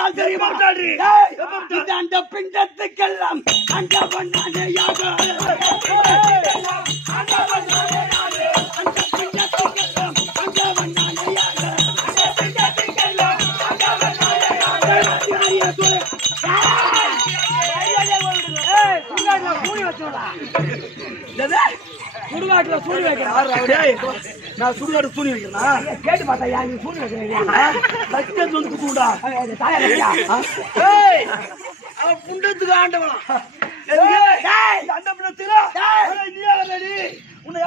என்றால் தெரியுமா? இது அந்த பிண்டத்துக்கெல்லாம் அந்த பண்ணானையாக சுடுகாட்டுல சூடு வைக்கிறேன். நான் சுடுகாடு சூடு வைக்கிறேன். கேட்டு பார்த்தா நீ சூடு வைக்கிறேன் வந்து குத்துடா அவன் புண்டத்துக்கு ஆண்டவனா உன்னை